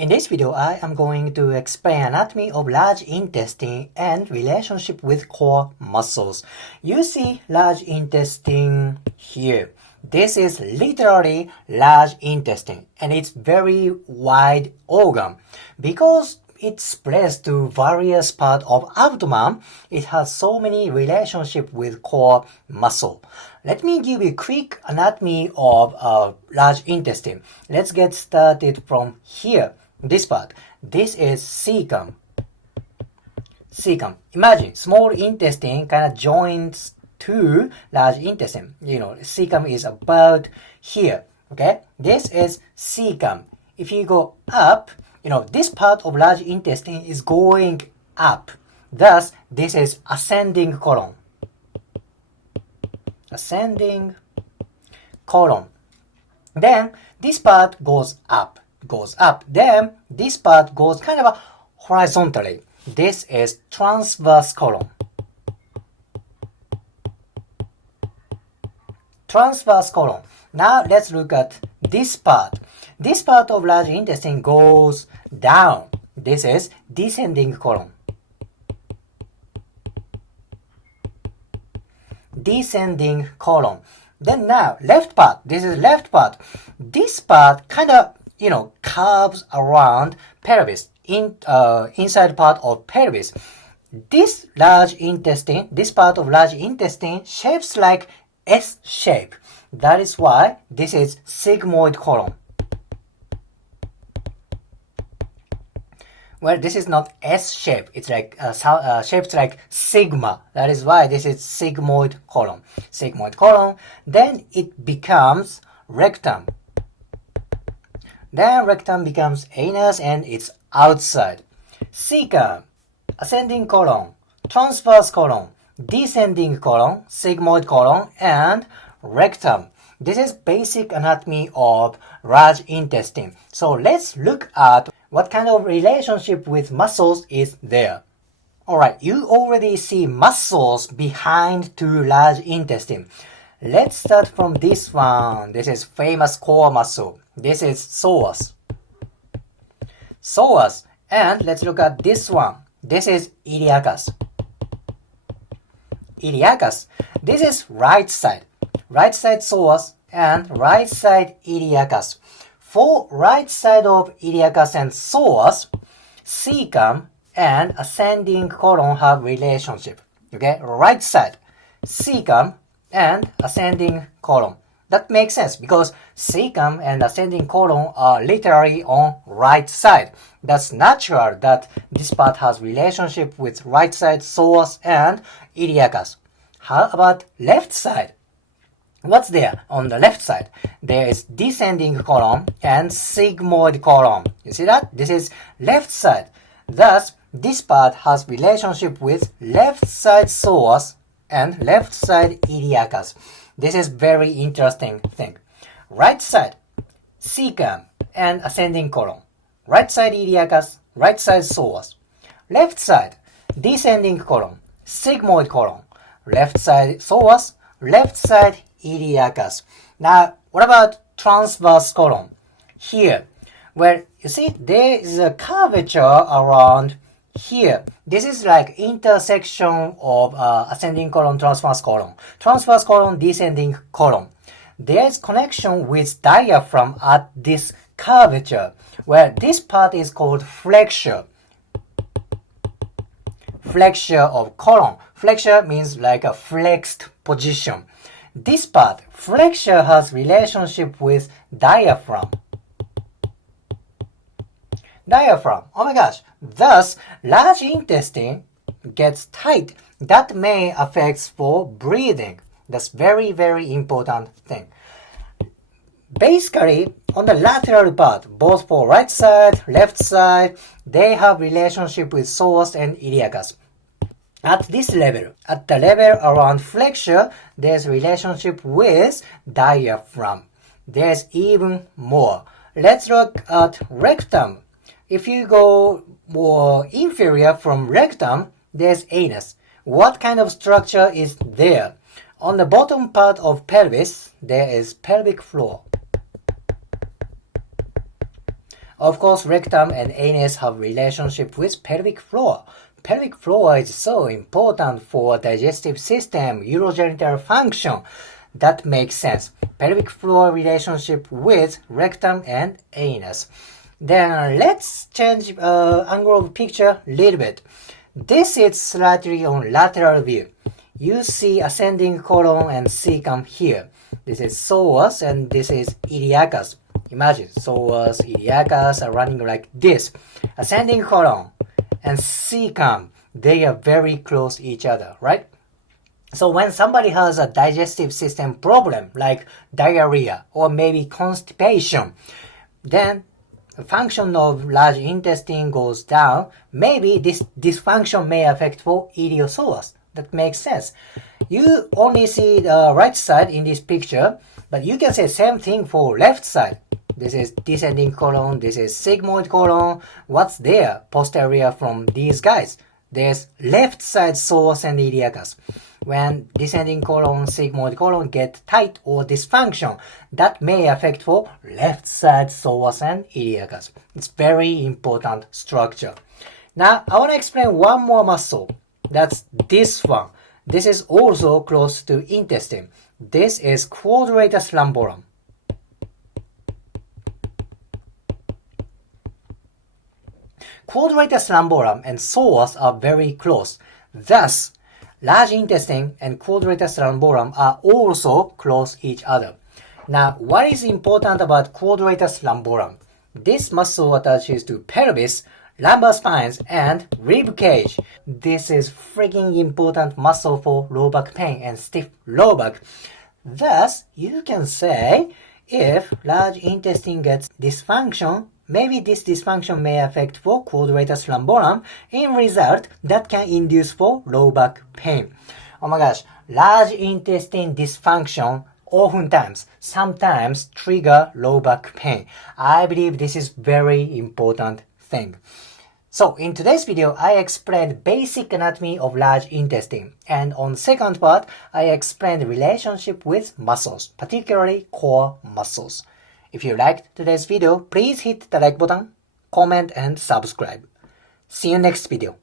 In this video, I am going to explain anatomy of large intestine and relationship with core muscles. You see large intestine here. This is literally large intestine and it's very wide organ. Because it spreads to various parts of abdomen, it has so many relationship with core muscle. Let me give you a quick anatomy of large intestine. Let's get started from here. This part. This is cecum. Cecum. Imagine small intestine kind of joins to large intestine. Cecum is about here. Okay? This is cecum. If you go up, this part of large intestine is going up. Thus, this is ascending colon. Ascending colon. Then, this part goes up. Then this part goes kind of horizontally. This is transverse colon. Transverse colon. Now let's look at this part. This part of large intestine goes down. This is descending colon. Descending colon. Then now left part. This is left part. This part kind of curves around pelvis, inside part of pelvis. This large intestine, this part of large intestine shapes like S shape. That is why this is sigmoid colon. Well, this is not S shape. It's like shaped like sigma. That is why this is sigmoid colon. Sigmoid colon. Then it becomes rectum. Then rectum becomes anus and it's outside. Cecum, ascending colon, transverse colon, descending colon, sigmoid colon, and rectum. This is basic anatomy of large intestine. So let's look at what kind of relationship with muscles is there. Alright, you already see muscles behind to large intestine. Let's start from this one. This is famous core muscle. This is psoas. Psoas. And let's look at this one. This is iliacus. Iliacus. This is right side. Right side psoas and right side iliacus. For right side of iliacus and psoas, cecum and ascending colon have relationship. Okay, right side, cecum and ascending colon. That makes sense because cecum and ascending colon are literally on right side. That's natural that this part has relationship with right side psoas and iliacus. How about left side? What's there on the left side? There is descending colon and sigmoid colon. You see that? This is left side. Thus, this part has relationship with left side psoas and left side iliacus. This is very interesting thing. Right side, cecum and ascending colon. Right side iliacus, right side psoas. Left side, descending colon, sigmoid colon. Left side psoas, left side iliacus. Now, what about transverse colon? Here, where you see there is a curvature around here. This is like intersection of ascending colon, transverse colon. Transverse colon, descending colon. There is connection with diaphragm at this curvature, where this part is called flexure. Flexure of colon. Flexure means like a flexed position. This part, flexure, has relationship with diaphragm. Diaphragm. Oh my gosh. Thus, large intestine gets tight. That may affect for breathing. That's very, very important thing. Basically, on the lateral part, both for right side, left side, they have relationship with psoas and iliacus. At this level, at the level around flexure, there's relationship with diaphragm. There's even more. Let's look at rectum. If you go more inferior from rectum, there's anus. What kind of structure is there? On the bottom part of pelvis, there is pelvic floor. Of course, rectum and anus have relationship with pelvic floor. Pelvic floor is so important for digestive system, urogenital function. That makes sense. Pelvic floor relationship with rectum and anus. Then let's change angle of picture a little bit. This is slightly on lateral view. You see ascending colon and cecum here. This is psoas and this is iliacus. Imagine psoas, iliacus are running like this. Ascending colon and cecum, they are very close to each other, right? So when somebody has a digestive system problem like diarrhea or maybe constipation, then the function of large intestine goes down. Maybe this dysfunction may affect for iliopsoas. That makes sense. You only see the right side in this picture, but you can say same thing for left side. This is descending colon, this is sigmoid colon. What's there posterior from these guys? There's left side psoas and iliacus. When descending colon, sigmoid colon get tight or dysfunction, that may affect for left side psoas and iliacus. It's very important structure. Now, I want to explain one more muscle. That's this one. This is also close to intestine. This is quadratus lumborum. Quadratus lumborum and psoas are very close. Thus, large intestine and quadratus lumborum are also close each other. Now, what is important about quadratus lumborum? This muscle attaches to pelvis, lumbar spines, and rib cage. This is freaking important muscle for low back pain and stiff low back. Thus, you can say if large intestine gets dysfunction, maybe this dysfunction may affect for quadratus lumborum. In result, that can induce for low back pain. Oh my gosh, large intestine dysfunction sometimes trigger low back pain. I believe this is very important thing. So in today's video, I explained basic anatomy of large intestine. And on second part, I explained relationship with muscles, particularly core muscles. If you liked today's video, please hit the like button, comment and subscribe. See you next video.